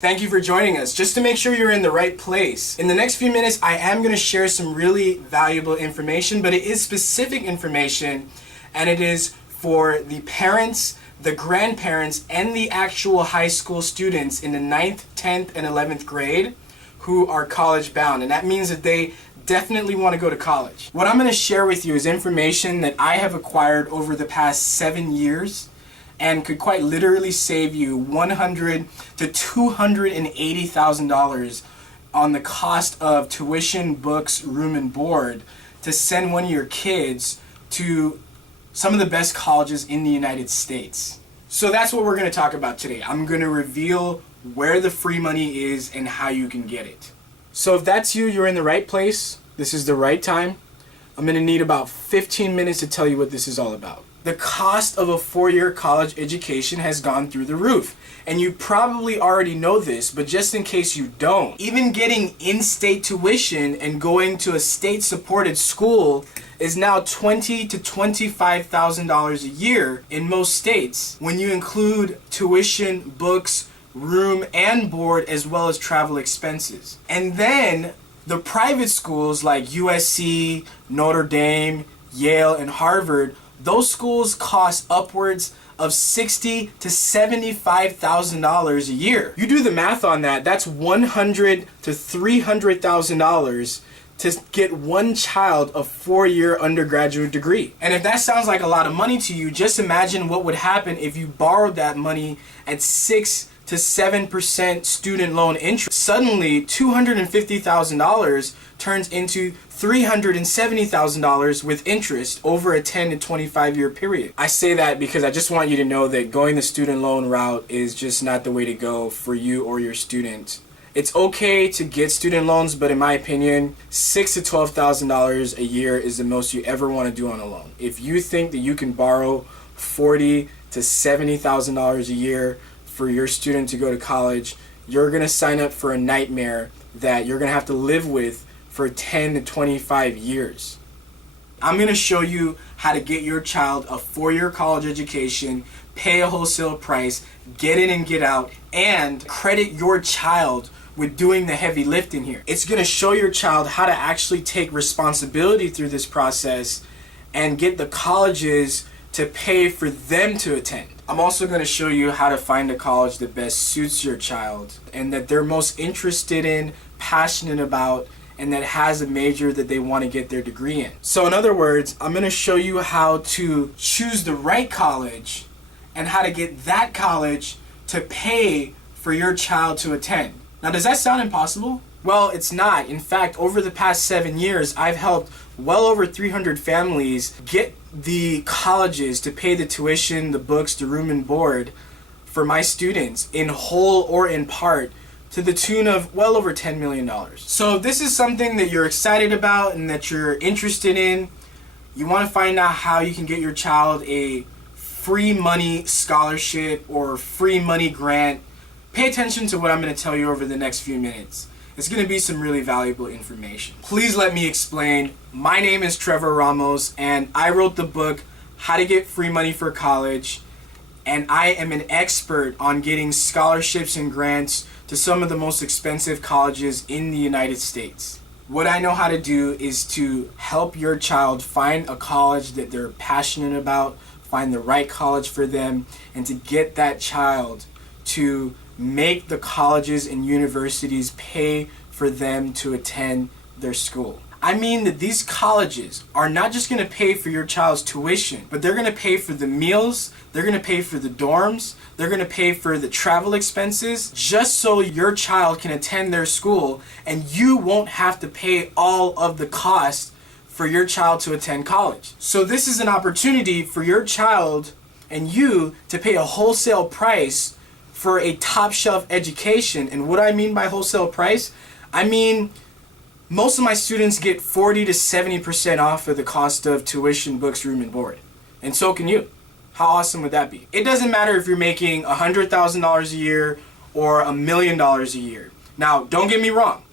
Thank you for joining us. Just to make sure you're in the right place, in the next few minutes I am going to share some really valuable information, but it is specific information, and it is for the parents, the grandparents, and the actual high school students in the 9th, 10th, and 11th grade who are college bound, and that means that they definitely want to go to college. What I'm going to share with you is information that I have acquired over the past 7 years and could quite literally save you $100,000 to $280,000 on the cost of tuition, books, room, and board to send one of your kids to some of the best colleges in the United States. So that's what we're going to talk about today. I'm going to reveal where the free money is and how you can get it. So if that's you, you're in the right place. This is the right time. I'm going to need about 15 minutes to tell you what this is all about. The cost of a 4-year college education has gone through the roof. And you probably already know this, but just in case you don't, even getting in-state tuition and going to a state-supported school is now $20,000 to $25,000 a year in most states when you include tuition, books, room, and board, as well as travel expenses. And then the private schools like USC, Notre Dame, Yale, and Harvard, those schools cost upwards of $60,000 to $75,000 a year. You do the math on that, that's $100,000 to $300,000 to get one child a 4-year undergraduate degree. And if that sounds like a lot of money to you, just imagine what would happen if you borrowed that money at 6 to 7% student loan interest. Suddenly, $250,000 turns into $370,000 with interest over a 10 to 25 year period. I say that because I just want you to know that going the student loan route is just not the way to go for you or your student. It's okay to get student loans, but in my opinion, $6,000 to $12,000 a year is the most you ever want to do on a loan. If you think that you can borrow $40,000 to $70,000 a year for your student to go to college, you're going to sign up for a nightmare that you're going to have to live with for 10 to 25 years. I'm going to show you how to get your child a 4-year college education, pay a wholesale price, get in and get out, and credit your child with doing the heavy lifting here. It's going to show your child how to actually take responsibility through this process and get the colleges to pay for them to attend. I'm also going to show you how to find a college that best suits your child and that they're most interested in, passionate about, and that has a major that they want to get their degree in. So in other words, I'm going to show you how to choose the right college and how to get that college to pay for your child to attend. Now, does that sound impossible? Well, it's not. In fact, over the past 7 years, I've helped well over 300 families get the colleges to pay the tuition, the books, the room and board for my students in whole or in part to the tune of well over $10 million. So if this is something that you're excited about and that you're interested in, you want to find out how you can get your child a free money scholarship or free money grant, pay attention to what I'm going to tell you over the next few minutes. It's going to be some really valuable information. Please let me explain. My name is Trevor Ramos, and I wrote the book, How to Get Free Money for College, and I am an expert on getting scholarships and grants to some of the most expensive colleges in the United States. What I know how to do is to help your child find a college that they're passionate about, find the right college for them, and to get that child to make the colleges and universities pay for them to attend their school. I mean that these colleges are not just going to pay for your child's tuition, but they're going to pay for the meals, they're going to pay for the dorms, they're going to pay for the travel expenses, just so your child can attend their school and you won't have to pay all of the cost for your child to attend college. So this is an opportunity for your child and you to pay a wholesale price for a top shelf education. And what I mean by wholesale price, I mean most of my students get 40 to 70% off of the cost of tuition, books, room, and board. And so can you. How awesome would that be? It doesn't matter if you're making $100,000 a year or $1 million a year. Now, don't get me wrong.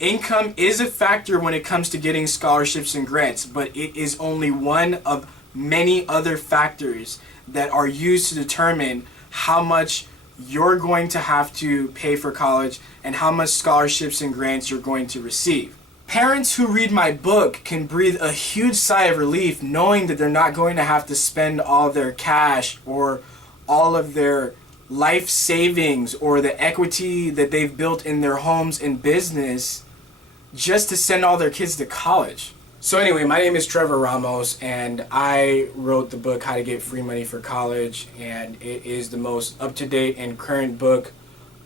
Income is a factor when it comes to getting scholarships and grants, but it is only one of many other factors that are used to determine how much you're going to have to pay for college and how much scholarships and grants you're going to receive. Parents who read my book can breathe a huge sigh of relief knowing that they're not going to have to spend all their cash or all of their life savings or the equity that they've built in their homes and business just to send all their kids to college. So anyway, my name is Trevor Ramos, and I wrote the book How to Get Free Money for College, and it is the most up-to-date and current book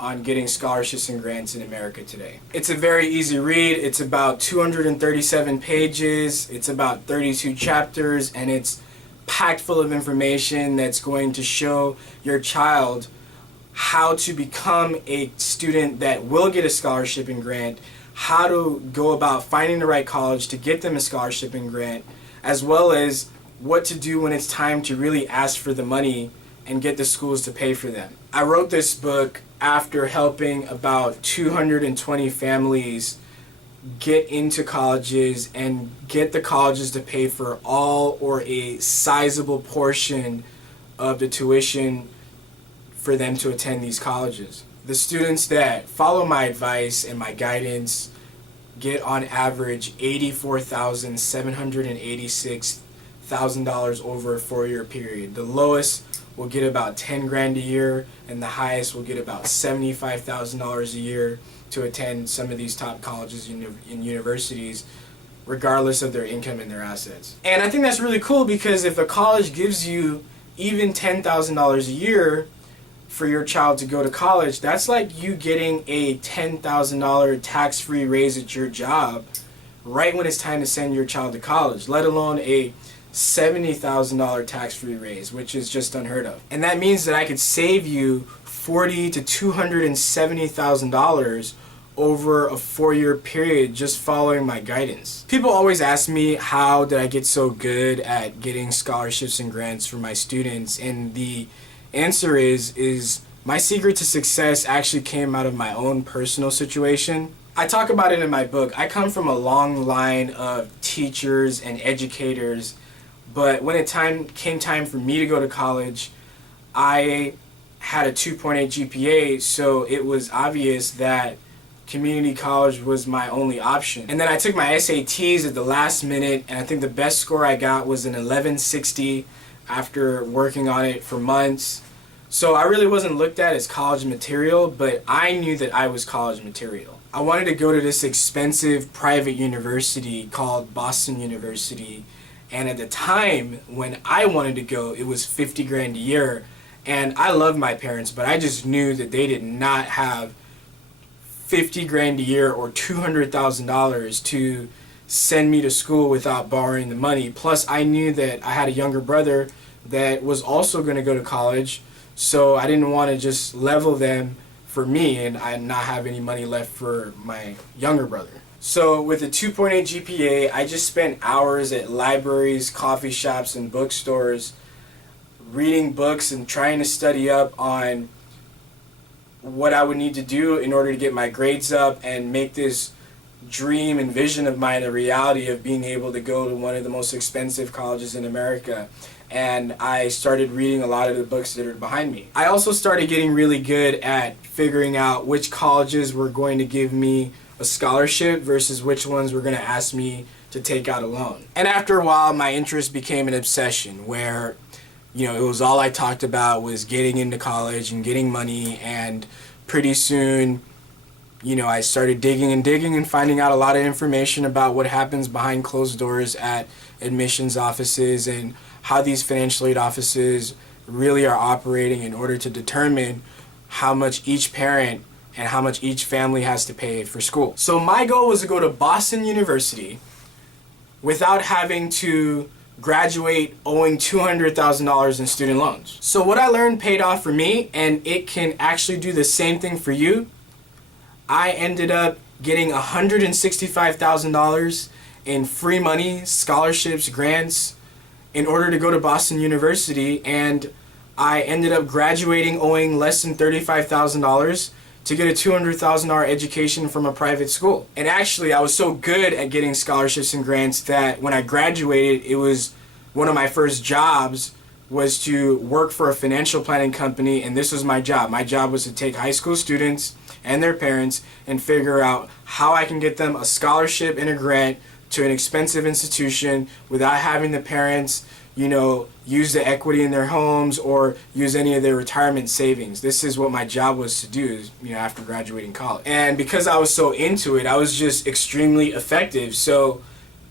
on getting scholarships and grants in America today. It's a very easy read. It's about 237 pages. It's about 32 chapters, and it's packed full of information that's going to show your child how to become a student that will get a scholarship and grant, how to go about finding the right college to get them a scholarship and grant, as well as what to do when it's time to really ask for the money and get the schools to pay for them. I wrote this book after helping about 220 families get into colleges and get the colleges to pay for all or a sizable portion of the tuition for them to attend these colleges. The students that follow my advice and my guidance get on average $84,786 over a 4-year period. The lowest will get about 10 grand a year, and the highest will get about $75,000 a year to attend some of these top colleges and universities, regardless of their income and their assets. And I think that's really cool because if a college gives you even $10,000 a year for your child to go to college, that's like you getting a $10,000 tax-free raise at your job right when it's time to send your child to college, let alone a $70,000 tax-free raise, which is just unheard of. And that means that I could save you $40,000 to $270,000 over a 4-year period just following my guidance. People always ask me, how did I get so good at getting scholarships and grants for my students? And the answer is my secret to success actually came out of my own personal situation. I talk about it in my book. I come from a long line of teachers and educators, but when it came time for me to go to college, I had a 2.8 GPA, so it was obvious that community college was my only option. And then I took my SATs at the last minute, and I think the best score I got was an 1160 after working on it for months. So I really wasn't looked at as college material, but I knew that I was college material. I wanted to go to this expensive private university called Boston University, and at the time when I wanted to go, it was 50 grand a year. And I love my parents, but I just knew that they did not have 50 grand a year or $200,000 to send me to school without borrowing the money. Plus, I knew that I had a younger brother that was also going to go to college, so I didn't want to just level them for me and I not have any money left for my younger brother. So with a 2.8 GPA, I just spent hours at libraries, coffee shops, and bookstores reading books and trying to study up on what I would need to do in order to get my grades up and make this dream and vision of mine a reality of being able to go to one of the most expensive colleges in America. And I started reading a lot of the books that are behind me. I also started getting really good at figuring out which colleges were going to give me a scholarship versus which ones were going to ask me to take out a loan. And after a while, my interest became an obsession where, you know, it was all I talked about was getting into college and getting money, and pretty soon, you know, I started digging and finding out a lot of information about what happens behind closed doors at admissions offices and how these financial aid offices really are operating in order to determine how much each parent and how much each family has to pay for school. So my goal was to go to Boston University without having to graduate owing $200,000 in student loans. So what I learned paid off for me, and it can actually do the same thing for you. I ended up getting $165,000 in free money, scholarships, grants in order to go to Boston University, and I ended up graduating owing less than $35,000 to get a $200,000 education from a private school. And actually, I was so good at getting scholarships and grants that when I graduated, it was one of my first jobs was to work for a financial planning company, and this was my job. My job was to take high school students and their parents and figure out how I can get them a scholarship and a grant to an expensive institution without having the parents, use the equity in their homes or use any of their retirement savings. This is what my job was to do, after graduating college. And because I was so into it, I was just extremely effective. So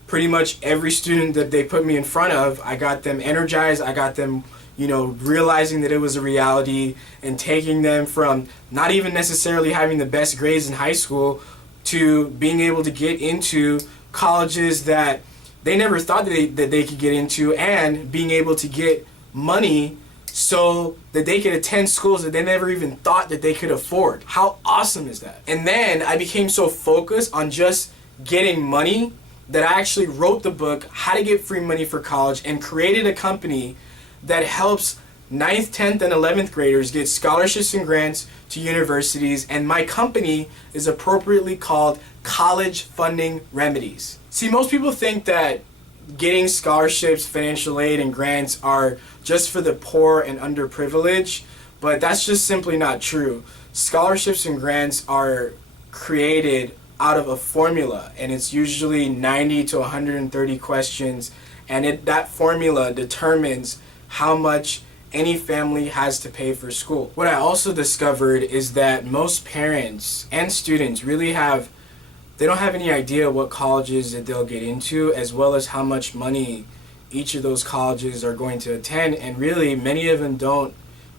pretty much every student that they put me in front of, I got them energized, I got them, realizing that it was a reality and taking them from not even necessarily having the best grades in high school to being able to get into colleges that they never thought that they could get into, and being able to get money so that they could attend schools that they never even thought that they could afford. How awesome is that? And then I became so focused on just getting money that I actually wrote the book, How to Get Free Money for College, and created a company that helps 9th, 10th, and 11th graders get scholarships and grants to universities, and my company is appropriately called College Funding Remedies. See, most people think that getting scholarships, financial aid, and grants are just for the poor and underprivileged, but that's just simply not true. Scholarships and grants are created out of a formula, and it's usually 90 to 130 questions, and that formula determines how much any family has to pay for school. What I also discovered is that most parents and students they don't have any idea what colleges that they'll get into, as well as how much money each of those colleges are going to attend, and really many of them don't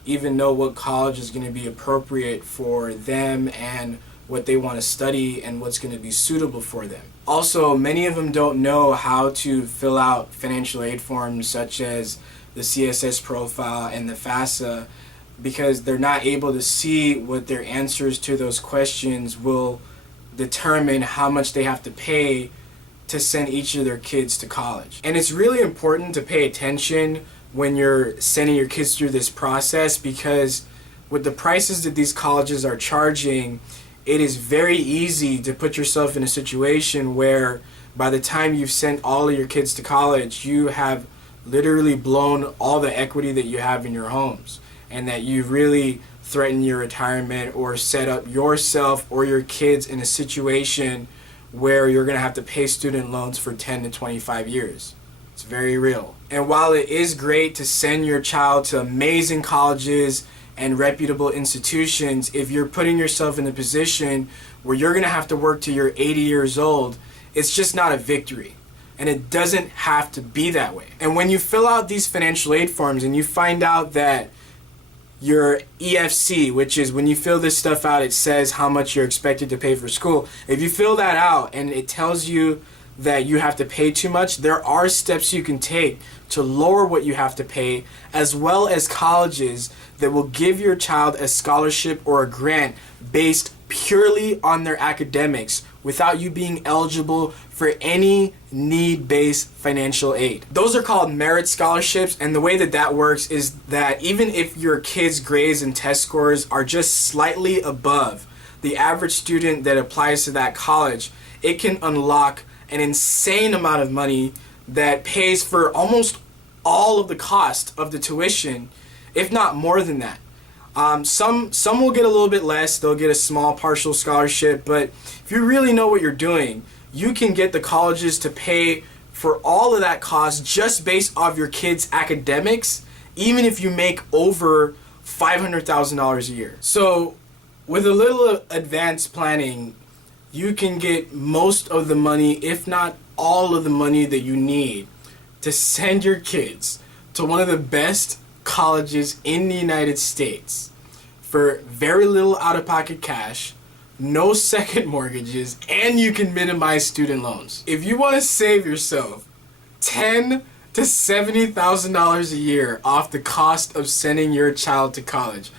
even know what college is going to be appropriate for them and what they want to study and what's going to be suitable for them. Also, many of them don't know how to fill out financial aid forms such as the CSS profile and the FAFSA, because they're not able to see what their answers to those questions will determine how much they have to pay to send each of their kids to college. And it's really important to pay attention when you're sending your kids through this process, because with the prices that these colleges are charging, it is very easy to put yourself in a situation where by the time you've sent all of your kids to college, you have literally blown all the equity that you have in your homes, and that you've really threatened your retirement or set up yourself or your kids in a situation where you're going to have to pay student loans for 10 to 25 years. It's very real. And while it is great to send your child to amazing colleges and reputable institutions, if you're putting yourself in a position where you're going to have to work till you're 80 years old, it's just not a victory. And it doesn't have to be that way. And when you fill out these financial aid forms and you find out that your EFC, which is when you fill this stuff out, it says how much you're expected to pay for school. If you fill that out and it tells you that you have to pay too much, there are steps you can take to lower what you have to pay, as well as colleges that will give your child a scholarship or a grant based purely on their academics without you being eligible for any need-based financial aid. Those are called merit scholarships, and the way that works is that even if your kid's grades and test scores are just slightly above the average student that applies to that college, it can unlock an insane amount of money that pays for almost all of the cost of the tuition, if not more than that. Some will get a little bit less, they'll get a small partial scholarship, but if you really know what you're doing, you can get the colleges to pay for all of that cost just based off your kid's academics, even if you make over $500,000 a year. So with a little advanced planning, you can get most of the money, if not all of the money that you need to send your kids to one of the best colleges in the United States for very little out-of-pocket cash, no second mortgages, and you can minimize student loans. If you want to save yourself $10,000 to $70,000 a year off the cost of sending your child to college,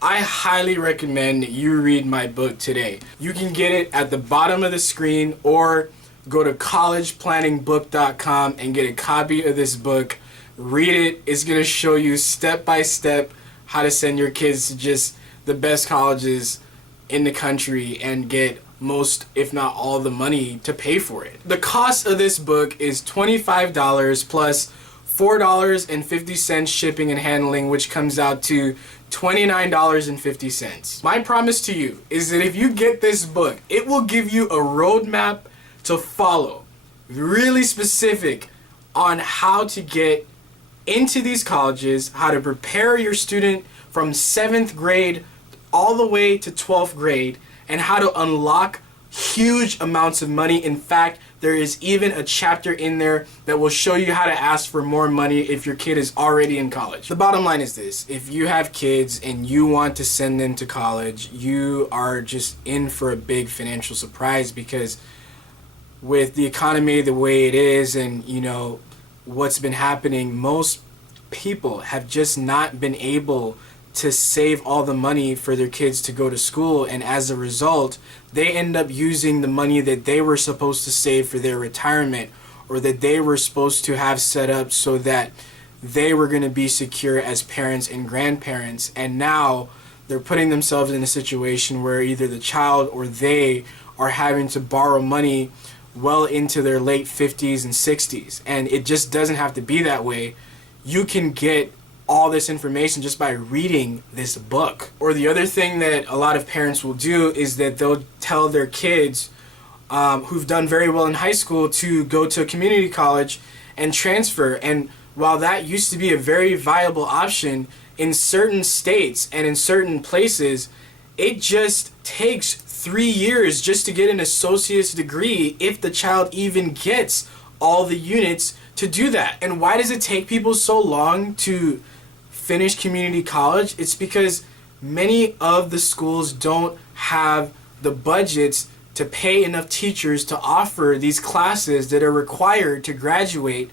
I highly recommend that you read my book today. You can get it at the bottom of the screen, or go to collegeplanningbook.com and get a copy of this book. Read it. It's going to show you step by step how to send your kids to just the best colleges in the country and get most, if not all, the money to pay for it. The cost of this book is $25 plus $4.50 shipping and handling, which comes out to $29.50. My promise to you is that if you get this book, it will give you a roadmap to follow, really specific on how to get into these colleges, how to prepare your student from 7th grade all the way to 12th grade, and how to unlock huge amounts of money. In fact, there is even a chapter in there that will show you how to ask for more money if your kid is already in college. The bottom line is this: if you have kids and you want to send them to college, you are just in for a big financial surprise, because with the economy the way it is and what's been happening, most people have just not been able to save all the money for their kids to go to school, and as a result they end up using the money that they were supposed to save for their retirement, or that they were supposed to have set up so that they were going to be secure as parents and grandparents, and now they're putting themselves in a situation where either the child or they are having to borrow money well into their late 50s and 60s. And it just doesn't have to be that way. You can get all this information just by reading this book. Or the other thing that a lot of parents will do is that they'll tell their kids who've done very well in high school to go to a community college and transfer. And while that used to be a very viable option in certain states and in certain places, it just takes 3 years just to get an associate's degree if the child even gets all the units to do that. And why does it take people so long to finish community college? It's because many of the schools don't have the budgets to pay enough teachers to offer these classes that are required to graduate.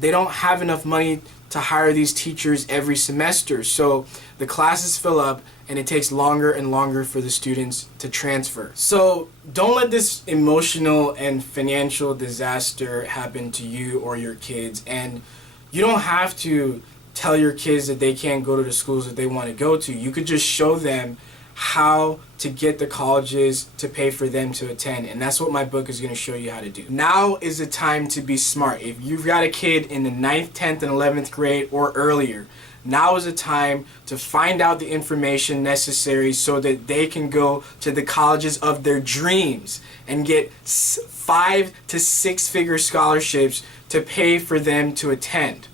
They don't have enough money to hire these teachers every semester, so the classes fill up and it takes longer and longer for the students to transfer. So don't let this emotional and financial disaster happen to you or your kids. And you don't have to tell your kids that they can't go to the schools that they want to go to. You could just show them how to get the colleges to pay for them to attend, and that's what my book is going to show you how to do. Now is the time to be smart. If you've got a kid in the 9th, 10th, and 11th grade or earlier, now is the time to find out the information necessary so that they can go to the colleges of their dreams and get 5 to 6 figure scholarships to pay for them to attend.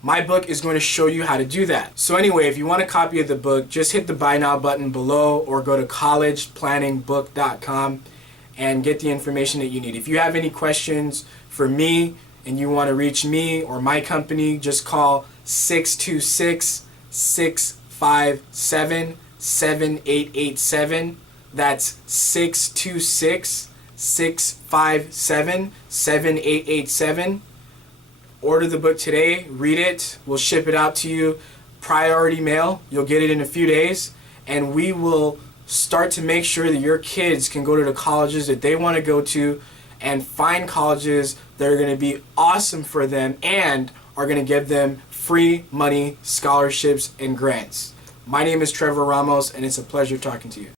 My book is going to show you how to do that. So anyway, if you want a copy of the book, just hit the buy now button below or go to collegeplanningbook.com and get the information that you need. If you have any questions for me and you want to reach me or my company, just call 626-657-7887. That's 626-657-7887. Order the book today, read it, we'll ship it out to you, priority mail, you'll get it in a few days, and we will start to make sure that your kids can go to the colleges that they want to go to and find colleges that are going to be awesome for them and are going to give them free money, scholarships, and grants. My name is Trevor Ramos, and it's a pleasure talking to you.